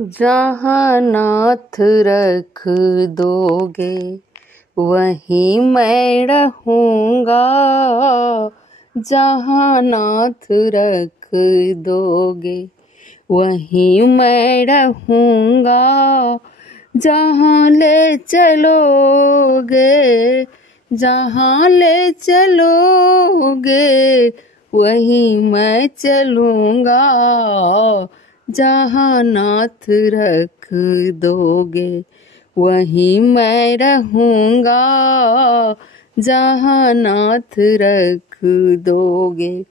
जहाँ नाथ रख दोगे वहीं मैं रहूँगा। जहाँ नाथ रख दोगे वहीं मैं रहूँगा। जहाँ ले चलोगे, जहाँ ले चलोगे वहीं मैं चलूँगा। जहाँ नाथ रख दोगे वहीं मैं रहूँगा। जहाँ नाथ रख दोगे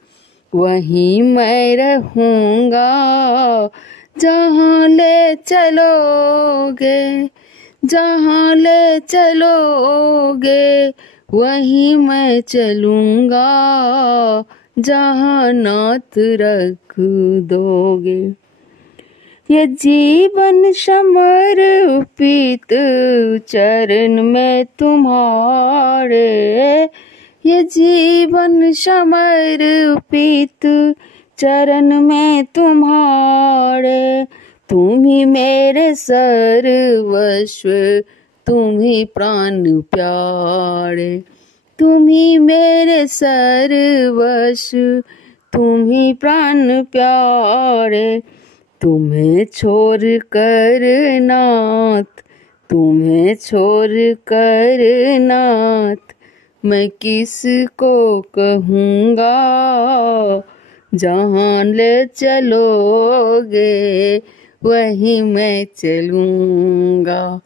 वहीं मैं रहूँगा। जहाँ ले चलोगे, जहाँ ले चलोगे वहीं मैं चलूँगा। जहाँ नाथ रख दोगे। ये जीवन समर्पित चरण में तुम्हारे, ये जीवन समर्पित चरण में तुम्हारे। तुम ही मेरे सर्वस्व, तुम ही प्राण प्यारे। तुम ही मेरे सर्वस्व, तुम ही प्राण प्यारे। तुम्हें छोड़ कर नाथ, तुम्हें छोड़ कर नाथ मैं किसको कहूँगा। जहाँ ले चलोगे वहीं मैं चलूँगा।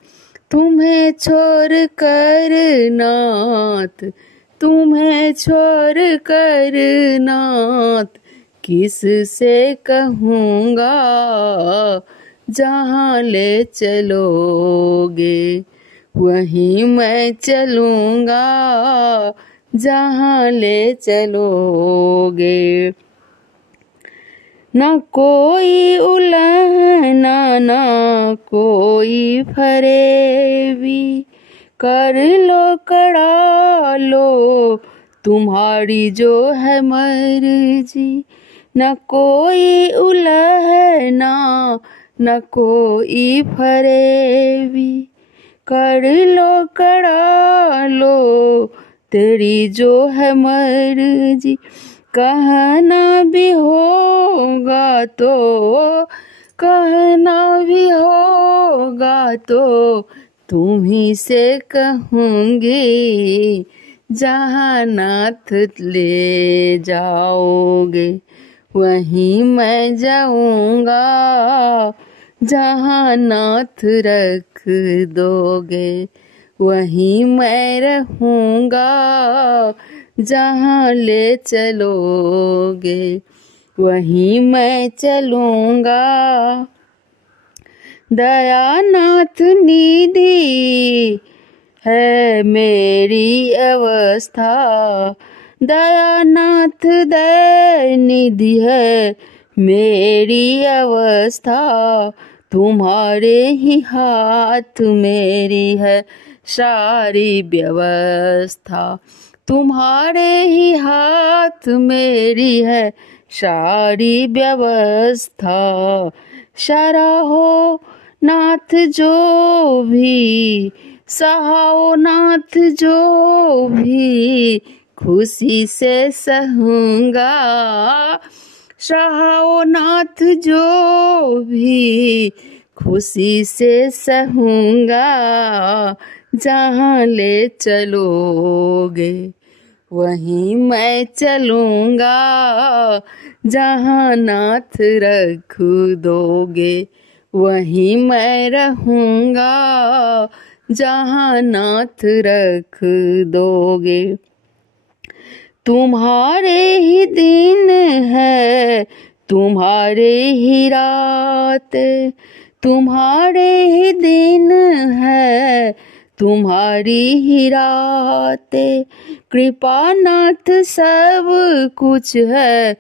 तुम्हें छोड़ कर नाथ, तुम्हें छोड़ कर नाथ किस से कहूँगा। जहाँ ले चलोगे वहीं मैं चलूँगा। जहाँ ले चलोगे। ना कोई उलहना, ना कोई फरेबी, कर लो करा लो तुम्हारी जो है मर्जी। न कोई उलहना, न कोई फरेबी, कर लो करा लो तेरी जो है मर्जी। कहना भी होगा तो, कहना भी होगा तो तुम ही से कहूँगी। जहाँ नाथ ले जाओगे वहीं मैं जाऊँगा। जहाँ नाथ रख दोगे वहीं मैं रहूँगा। जहाँ ले चलोगे वहीं मैं चलूँगा। दयानाथ निधि है मेरी अवस्था, दयानाथ दयानिधि है मेरी अवस्था। तुम्हारे ही हाथ मेरी है सारी व्यवस्था। तुम्हारे ही हाथ मेरी है सारी व्यवस्था। सराहो नाथ जो भी, सहाओ नाथ जो भी, खुशी से सहूँगा। सहाओ नाथ जो भी, खुशी से सहूँगा। जहाँ ले चलोगे वहीं मैं चलूँगा। जहाँ नाथ रख दोगे वहीं मैं रहूँगा। जहाँ नाथ रख दोगे। तुम्हारे ही दिन है, तुम्हारे ही रात, तुम्हारे ही दिन है, तुम्हारी ही रात। कृपा नाथ सब कुछ है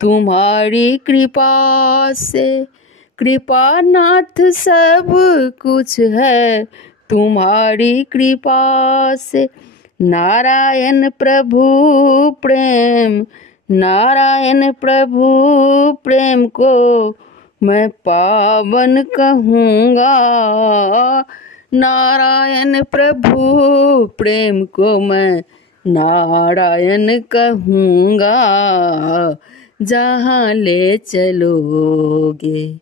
तुम्हारी कृपा से। कृपा नाथ सब कुछ है तुम्हारी कृपा से। नारायण प्रभु प्रेम, नारायण प्रभु प्रेम को मैं पावन कहूँगा। नारायण प्रभु प्रेम को मैं नारायण कहूँगा। जहाँ ले चलोगे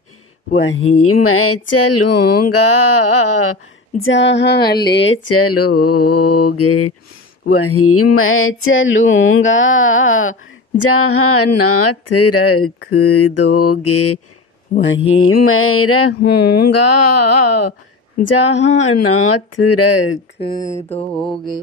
वहीं मैं चलूँगा। जहाँ ले चलोगे वहीं मैं चलूँगा। जहाँ नाथ रख दोगे वहीं मैं रहूँगा। जहाँ नाथ रख दोगे।